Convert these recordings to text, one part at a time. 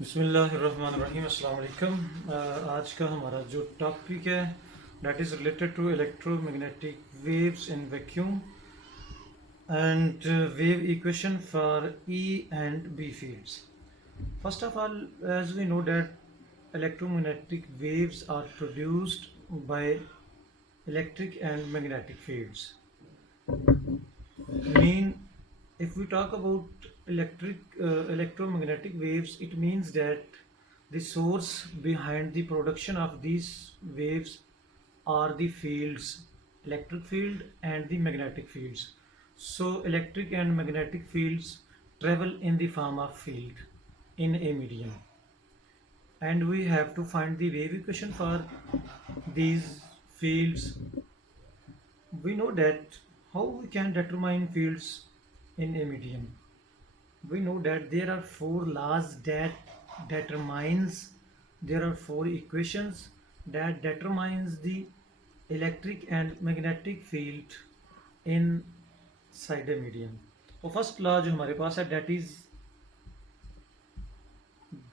बिस्मिल्लाहिर्रहमानिर्रहीम अस्सलाम वालेकुम। आज का हमारा जो टॉपिक है that is related to electromagnetic waves in vacuum and wave equation for E and B fields. First of all, as we know that electromagnetic waves are produced by electric and magnetic fields. Mean, if we talk about electromagnetic waves, it means that the source behind the production of these waves are the fields, electric field and the magnetic fields. So electric and magnetic fields travel in the form of field in a medium, and we have to find the wave equation for these fields. We know that how we can determine fields in a medium. We know that there are four laws that determines, there are four equations that determines the electric and magnetic field inside a medium. तो first law जो हमारे पास है that is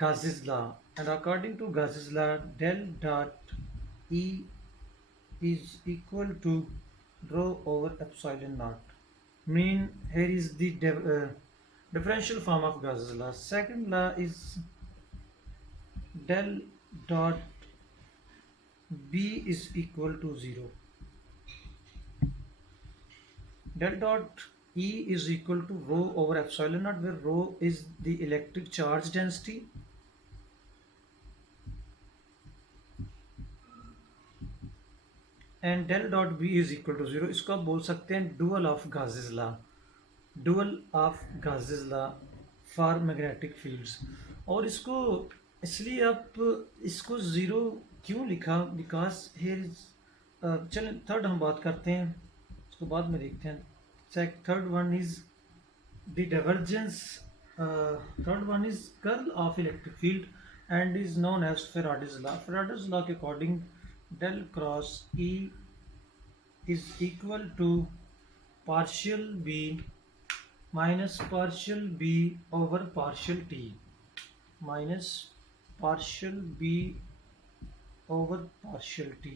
Gauss's law, and according to Gauss's law del dot E is equal to rho over epsilon naught. Mean, here is the differential form of Gauss's law. Second law is del dot B is equal to 0. Del dot E is equal to rho over epsilon naught, where rho is the electric charge density and del dot B is equal to 0. इसको आप बोल सकते हैं dual of Gauss's law, dual of Gauss's law for magnetic fields. और इसको इसलिए आप इसको ज़ीरो क्यों लिखा, बिकॉज हेयर इज, चलें थर्ड हम बात करते हैं, इसको बाद में देखते हैं. Third one is the divergence, third one is curl of electric field and is known as Faraday's law. Faraday's law के according del cross E is equal to partial B minus partial B over partial T minus partial B over partial T.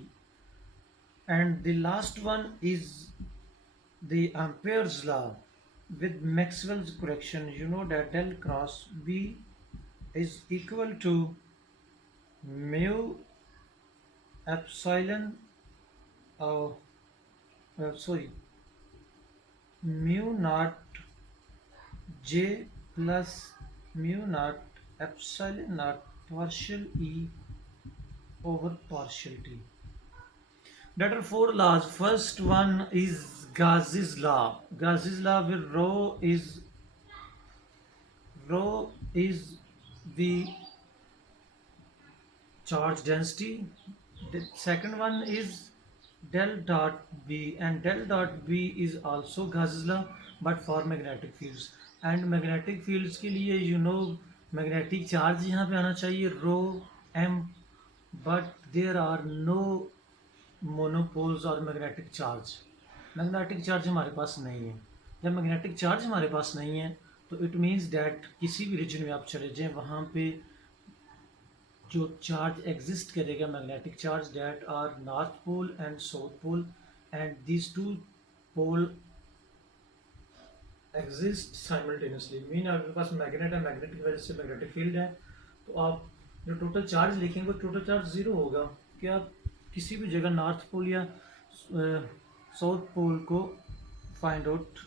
And the last one is the Ampere's law with Maxwell's correction. You know that del cross B is equal to mu epsilon mu naught J plus mu naught epsilon naught partial E over partial T. There are four laws. First one is Gauss's law. Gauss's law where rho is the charge density. The second one is del dot B, and del dot B is also Gauss's law but for magnetic fields. And magnetic fields के लिए you know magnetic charge यहाँ पे आना चाहिए rho m, but there are no monopoles और magnetic charge. magnetic charge हमारे पास नहीं है. जब magnetic charge हमारे पास नहीं है तो it means that किसी भी region में आप चले जाएं वहाँ पे जो चार्ज एग्जिस्ट करेगा magnetic charge that are north pole and south pole, and these two pole exist simultaneously. Mean आपके पास मैग्नेट है, मैग्नेट की वजह से मैग्नेटिक फील्ड है, तो आप जो टोटल चार्ज लिखेंगे टोटल चार्ज ज़ीरो होगा कि आप किसी भी जगह नॉर्थ पोल या साउथ पोल को फाइंड आउट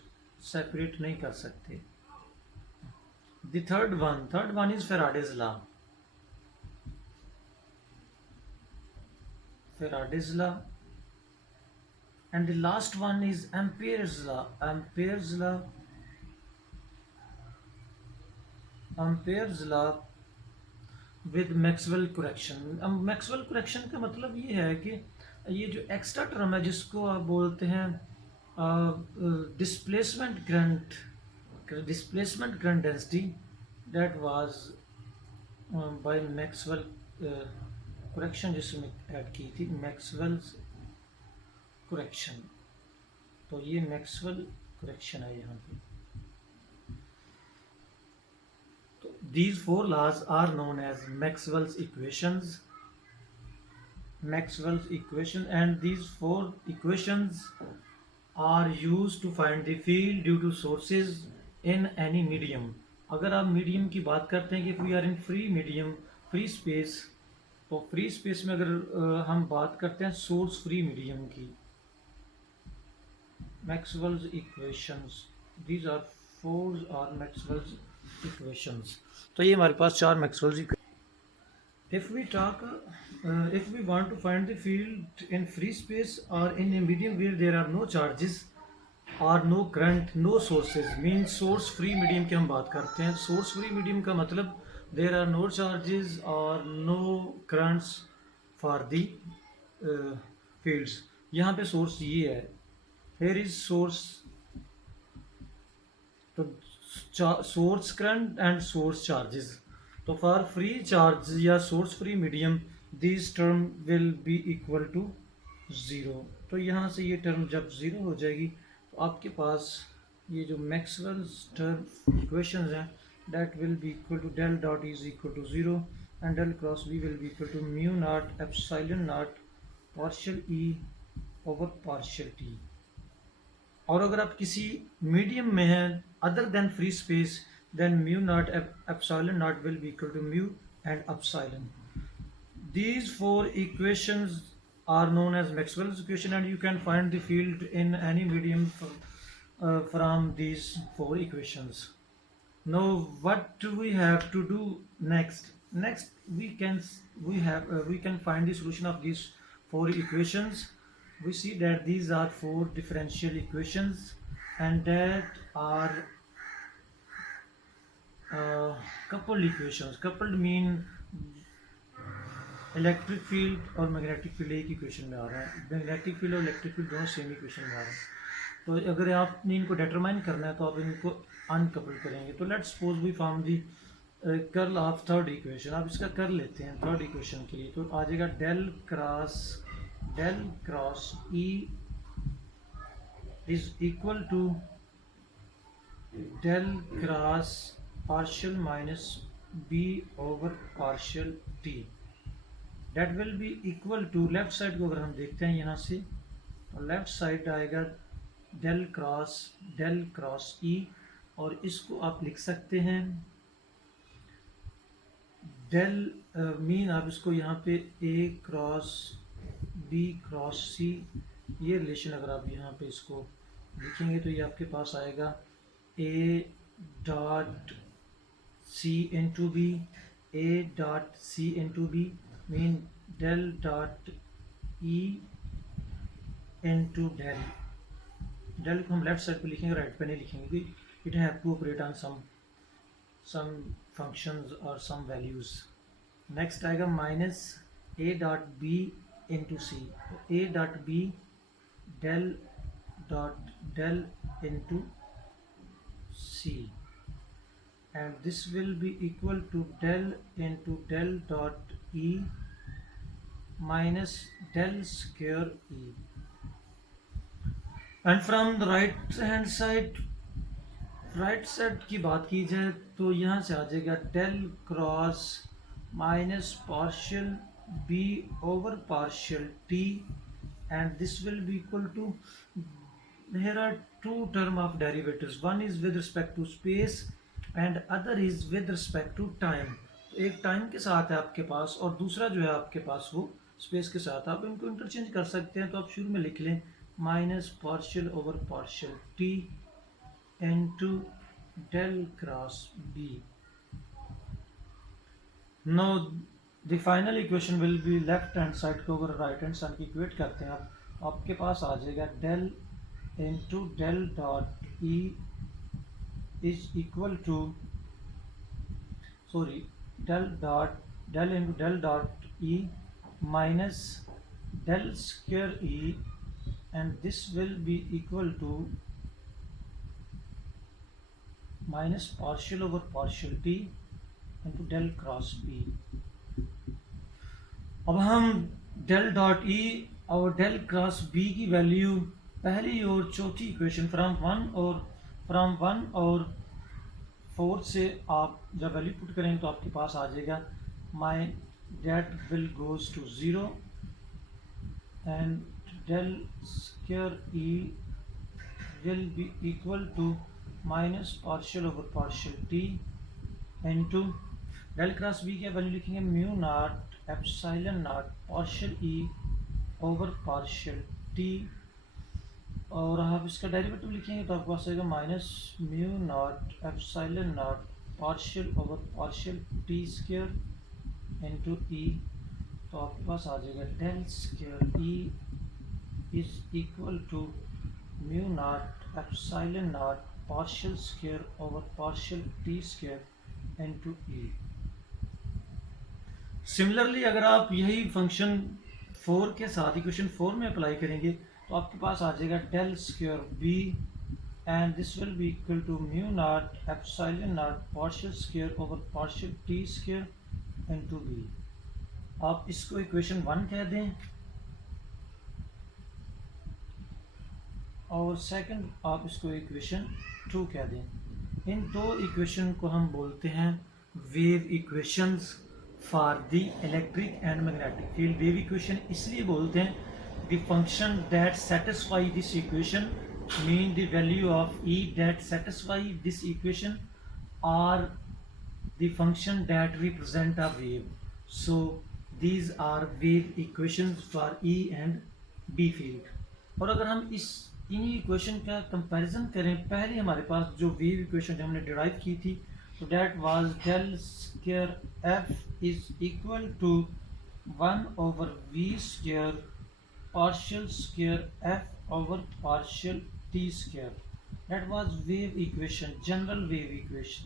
सेपरेट नहीं कर सकते. The third one is Faraday's law. Faraday's law, and the last one is Ampere's law. Ampere's law with Maxwell correction. Maxwell correction का मतलब ये है कि ये जो एक्स्ट्रा टर्म है जिसको आप बोलते हैं displacement current density, that was by Maxwell correction जिसमें ऐड की थी मैक्सवेल्स करेक्शन. तो ये मैक्सवेल करेक्शन है यहाँ पे. तो These four laws are known as Maxwell's equations. Maxwell's equation, and these four equations are used to find the field due to sources in any medium. अगर आप मीडियम की बात करते हैं कि we are in free medium, free space, तो free space में अगर हम बात करते हैं सोर्स फ्री मीडियम की, Maxwell's equations, these are four are Maxwell's equations. तो ये हमारे पास चार Maxwell's equations. If we talk, if we want to find the field in free space or in a medium where there are no charges or no current, no sources, means source free medium की हम बात करते हैं. Source free medium का मतलब there are no charges or no currents for the fields. यहाँ पे source ये है. Here is source, तो source current and source charges. तो for free charge या source free medium these term will be equal to 0. तो यहाँ से ये term जब 0 हो जाएगी तो आपके पास ये जो Maxwell's term equations हैं that will be equal to del dot E is equal to 0 and del cross B will be equal to mu naught epsilon naught partial E over partial T. और अगर आप किसी medium में हैं other than free space, then mu naught epsilon naught will be equal to mu and epsilon. These four equations are known as Maxwell's equation, and you can find the field in any medium from these four equations. Now what do we have to do next? Next we can find the solution of these four equations. We see that these are four differential equations and that are coupled equations. Coupled mean electric field और magnetic field एक equation में आ रहा है, magnetic field और electric field दोनों same equation में आ रहे हैं. तो अगर आपने इनको डिटरमाइन करना है तो आप इनको अनकपल करेंगे. तो let's suppose we form the curl of third equation. आप इसका कर लेते हैं थर्ड इक्वेशन के लिए. तो आ जाएगा del cross E is equal to del cross partial minus B over partial T. That will be equal to, left side को अगर हम देखते हैं यहाँ से तो लेफ्ट साइड आएगा डेल क्रॉस ई, और इसको आप लिख सकते हैं डेल मीन आप इसको यहाँ पे ए क्रॉस बी क्रॉस सी, ये रिलेशन अगर आप यहाँ पे इसको लिखेंगे तो ये आपके पास आएगा A dot C into B, A dot C into B mean del dot E into del. Del को हम लेफ्ट साइड पे लिखेंगे, राइट पे नहीं लिखेंगे. It have to operate on some functions और सम वैल्यूज. नेक्स्ट आएगा minus A dot B into C. A dot B del dot del into C, and this will be equal to del into del dot E minus del square E. And from the right hand side की बात की जाए तो यहाँ से आ जाएगा del cross minus partial B over partial T, and this will be equal to, here are two term of derivatives. One is with respect to space and other is with respect to time. एक time के साथ है आपके पास और दूसरा जो है आपके पास वो स्पेस के साथ. आप इनको इंटरचेंज कर सकते हैं. तो आप शुरू में लिख लें minus partial over partial T into del cross B. No the final equation will be left hand side को अगर राइट हैंड साइड की इक्वेट करते हैं आपके पास आ जाएगा del into del dot E is equal to del into del dot E minus del square E, and this will be equal to minus partial over partial T into del cross B. अब हम del dot E और del cross B की value पहली और चौथी equation from one और 4 से आप जब वैल्यू पुट करेंगे तो आपके पास आ जाएगा my date will goes to 0 and del square E will be equal to minus partial over partial t into del cross B की वैल्यू लिखेंगे mu naught epsilon naught partial E over partial t, और आप इसका derivative लिखेंगे तो आपके पास आएगा minus mu naught epsilon naught partial over partial T square into E, तो आपके पास आ जाएगा del square E is equal to mu naught epsilon naught partial square over partial T square into E. Similarly अगर आप यही function 4 के साथ इक्वेशन 4 में अप्लाई करेंगे तो आपके पास आ जाएगा del square B and this will be equal to mu naught epsilon naught partial square over partial T square into B. आप इसको इक्वेशन 1 कह दें और सेकंड आप इसको इक्वेशन 2 कह दें। इन दो इक्वेशन को हम बोलते हैं wave equations for the electric and magnetic field. Wave equation इसलिए बोलते हैं the function that satisfy this equation mean the value of E that satisfy this equation are the function that represent a wave. So these are wave equations for E and B field. और अगर हम इन्हीं equation का comparison करें, पहले हमारे पास जो wave equation हमने डिराइव की थी तो that was del square F is equal to 1 over V square partial square f over partial t square. That was wave equation, general wave equation.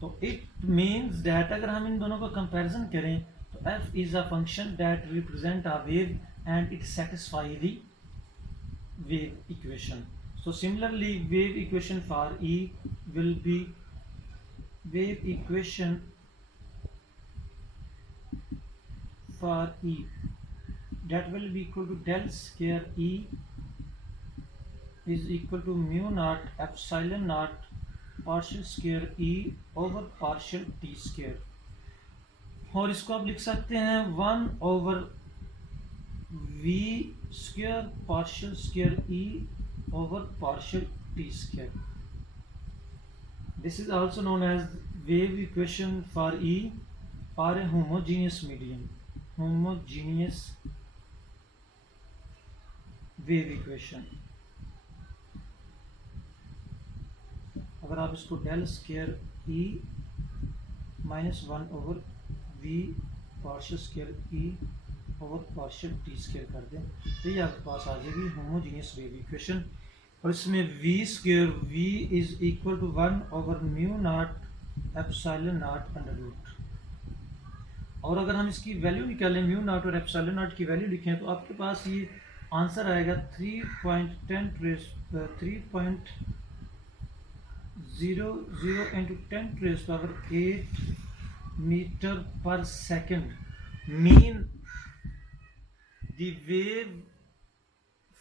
तो it means that अगर हम इन दोनों का comparison करें तो f is a function that represent a wave and it satisfy the wave equation. So similarly wave equation for E will be wave equation for E that will be equal to del square E is equal to mu naught epsilon naught partial square E over partial t square, और इसको आप लिख सकते हैं 1 over V square partial square E over partial t square. This is also known as wave equation for E for a homogeneous medium. Homogeneous wave equation. अगर आप इसको del square E minus 1 over V partial square E over partial T square कर दें तो ये आपके पास आ जाएगी होमोजीनियस वेव इक्वेशन, और इसमें V square V is equal to 1 over mu naught epsilon naught under root, और अगर हम इसकी वैल्यू निकालें म्यू नॉट और एप्सिलॉन नॉट की वैल्यू लिखें तो आपके पास ये आंसर आएगा 3.00 into 10 raised to power 8 meter per second. Mean the wave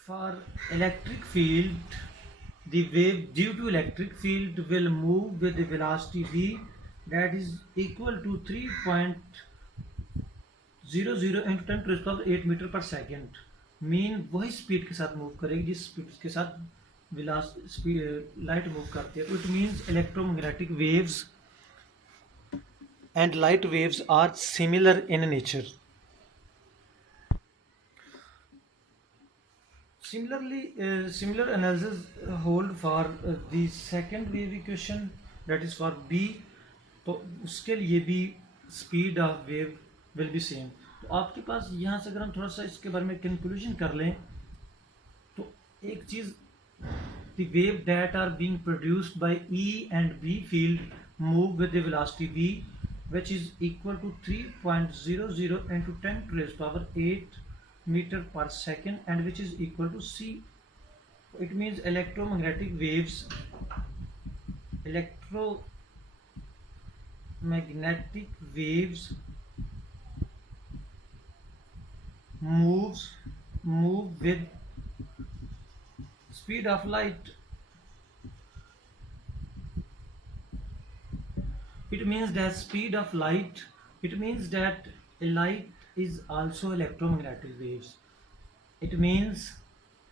for electric field, the wave due to electric field will move with the velocity v that is equal to 3.00 into 10 raised to power 8 meter per second. Mean वही speed के साथ move करेगी जिस speed के साथ light move करती है। तो it means electromagnetic waves and light waves are similar in nature. Similar analysis hold for the second wave equation that is for B, तो उसके लिए भी speed of wave will be same. तो आपके पास यहाँ से अगर हम थोड़ा सा इसके बारे में कंक्लूजन कर लें तो एक चीज़, the wave that are being produced by E and B field move with the velocity v which is equal to 3.00 into 10 raised to power 8 meter per second and which is equal to c. It means electromagnetic waves move with speed of light, it means that speed of light, it means that a light is also electromagnetic waves. It means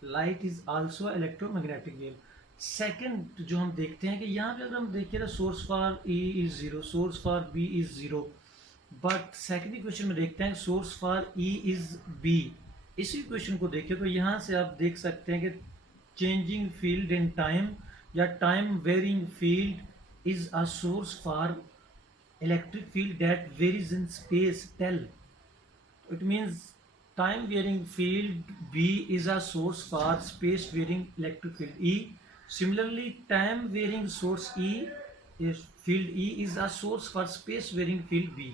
light is also electromagnetic wave. Second जो हम देखते हैं कि यहाँ पे अगर हम देखें ना source for E is zero, source for B is zero, but second equation में देखते हैं source for E is B. इसी इक्वेशन को देखें तो यहाँ से आप देख सकते हैं कि चेंजिंग फील्ड इन टाइम या time varying field is a source for electric field that varies in space del. It means time varying field B is a source for space varying electric field E. Similarly, time varying source E is field E is a source for space varying field B.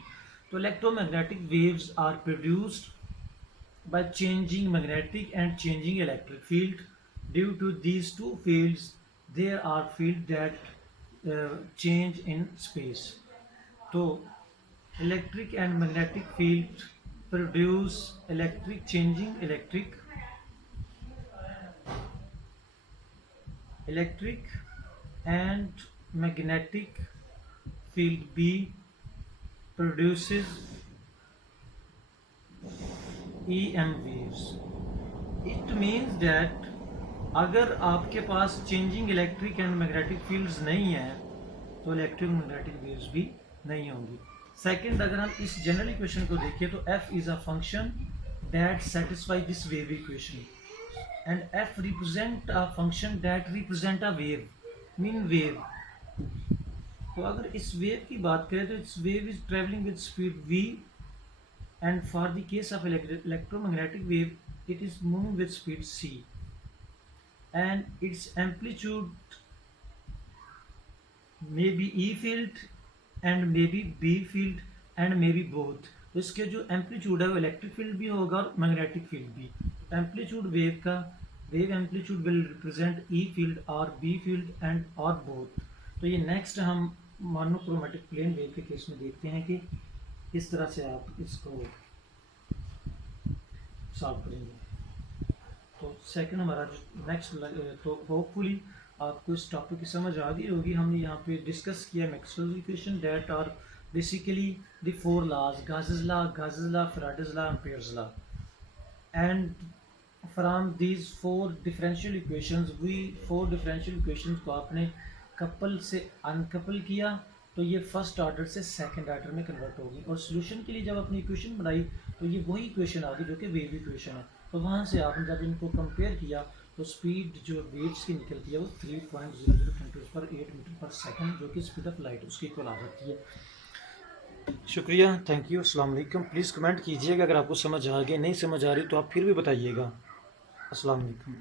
So electromagnetic waves are produced by changing magnetic and changing electric field. Due to these two fields, there are fields that change in space. तो electric and magnetic field produce electric changing electric and magnetic field B produces EM waves. It means that अगर आपके पास changing electric and magnetic fields नहीं है तो electric magnetic waves भी नहीं होंगी। सेकंड, अगर हम इस जनरल इक्वेशन को देखें तो f is a function that satisfy this wave equation and f represent a function that represent a wave, mean wave. तो अगर इस वेव की बात करें तो इस wave is travelling with speed v and for the case of electromagnetic wave it is moving with speed c and its amplitude may be E field and may be B field and may be both. तो इसके जो amplitude है वो electric field भी होगा और magnetic field भी। Amplitude wave का wave amplitude will represent E field और बी फील्ड एंड और बोथ। तो ये नेक्स्ट हम मोनोक्रोमेटिक प्लेन वेव के केस में देखते हैं कि किस तरह से आप इसको सॉल्व करेंगे। तो सेकंड हमारा जो नेक्स्ट, तो होपफुली आपको इस टॉपिक की समझ आ गई होगी। हमने यहाँ पे डिस्कस किया Maxwell equation that are basically the four laws, Gauss's law, Faraday's law, Ampere's law, and from these four differential equations को आपने कपल से अनकपल किया तो ये फर्स्ट ऑर्डर से सेकंड ऑर्डर में कन्वर्ट होगी। और सोल्यूशन के लिए जब अपनी इक्वेशन बनाई तो ये वही इक्वेशन आ गई जो कि वेव इक्वेशन है। तो वहाँ से आपने जब इनको कंपेयर किया तो स्पीड जो वेव्स की निकलती है वो 3.00 मीटर पर सेकंड, जो कि स्पीड ऑफ लाइट उसकी इक्वल आ जाती है। शुक्रिया, थैंक यू, अस्सलाम वालेकुम। प्लीज़ कमेंट कीजिएगा अगर आपको समझ आ गई, नहीं समझ आ रही तो आप फिर भी बताइएगा। अस्सलाम वालेकुम।